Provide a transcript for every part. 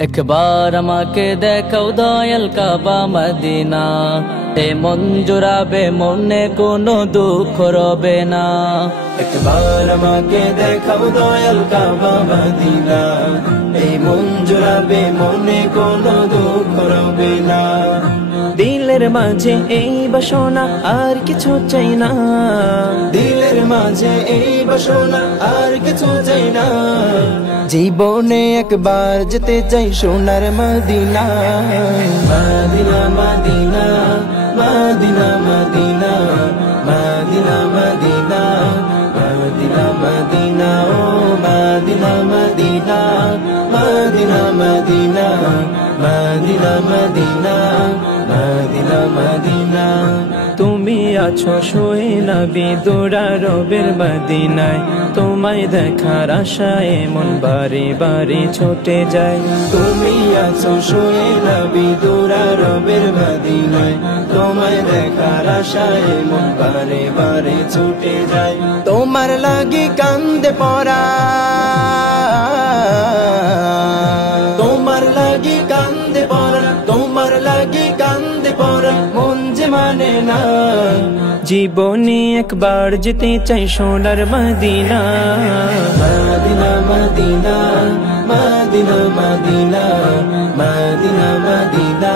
একবার আমাকে দেখাও দয়াল কাবা মদিনা, এ মন জুড়াবে মনে কোনো দুঃখ রবে না। একবার আমাকে দেখাও দয়াল কাবা মদিনা, এই মন জুড়াবে মনে কোনো দুঃখ রবে না। দিলের মাঝে এই বাসনা আর কিছু চাই না, দিলের মাঝে এই বাসনা আর কিছু চাই না। জীবনে একবার যেতে চাই সোনার Medina. Medina Medina Medina Medina Medina Medina Medina Medina ও Medina Medina Medina Medina Medina Medina Medina Medina. তুমি আছো শুয়ে নবী দুরারবের মদিনায়, তোমায় দেখার আশায় মন বারে বারে ছুটে যায়। তুমি আছো শুয়ে নবী দুরারবের মদিনায়, তোমায় দেখার আশায় মন বারে বারে ছুটে যায়। তোমার লাগি কান্দে পড়া, তোমার লাগি কান্দে পড়া, তোমার লাগি কান্দে পড়া মন যে মানে না। জীবনে একবার যেতে চাই সোনার Medina. Medina Medina Medina Medina Medina Medina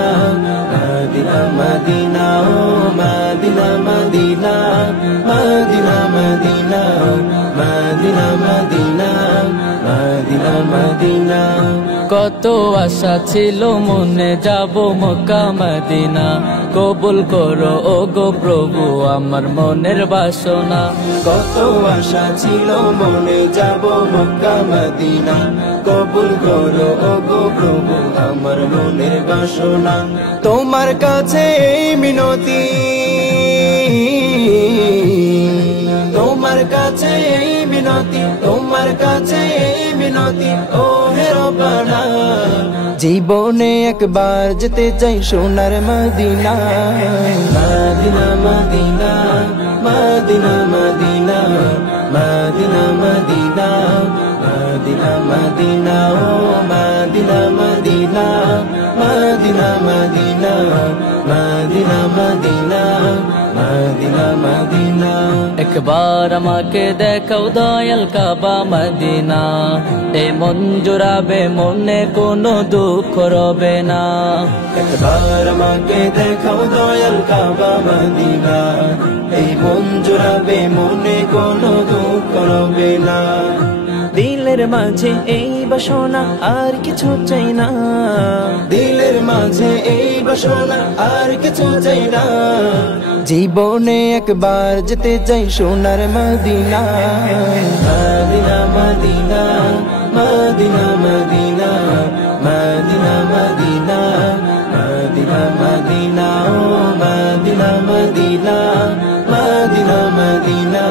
Medina Medina ও Medina Medina Medina Medina Medina Medina Medina Medina. কত আশা ছিল মনে যাব মক্কা মদিনা, কবুল করো ও গো প্রভু আমার মনের বাসনা। কত আশা ছিল মনে যাব মক্কা মদিনা, কবুল করো ও গো প্রভু আমার মনের বাসনা। তোমার কাছে এই মিনতি, তোমার কাছে এই মিনতি, তোমার কাছে এই মিনতি ও হে রব্বানা। জীবনে একবার যেতে চাই সোনার Medina. Medina Medina Medina Medina Medina Medina Medina Medina ও Medina Medina Medina Medina Medina Medina Medina Medina. একবার আমাকে দেখাও দয়াল কাবা মদিনা, এ মন জুড়াবে মনে কোনো দুঃখ রবে না। একবার আমাকে দেখাও দয়াল কাবা মদিনা, এই মন জুড়াবে মনে কোনো দুঃখ রবে না। দিলের মাঝে এই বাসনা আর কিছু চাই না, দিলের মাঝে এই বাসনা আর কিছু চাই না। জীবনে একবার যেতে চাই সোনার Medina. Medina Medina Medina Medina Medina Medina Medina Medina ও মদিনা মদিনা মদিনা মদিনা